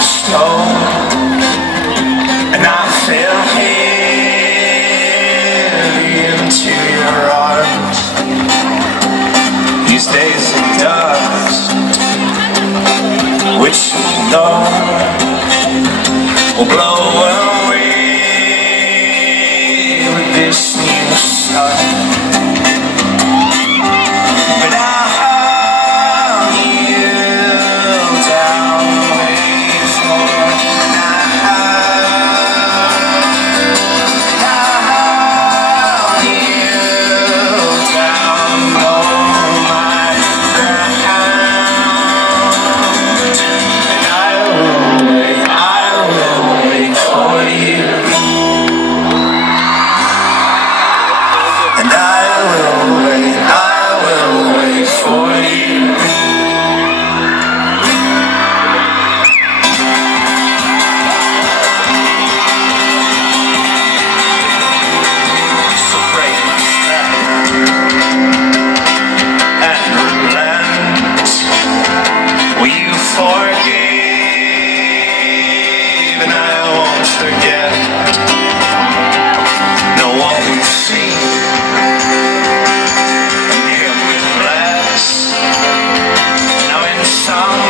stone, and I fell heavy into your arms. These days of dust, which you know will blow away with this new sun. Forget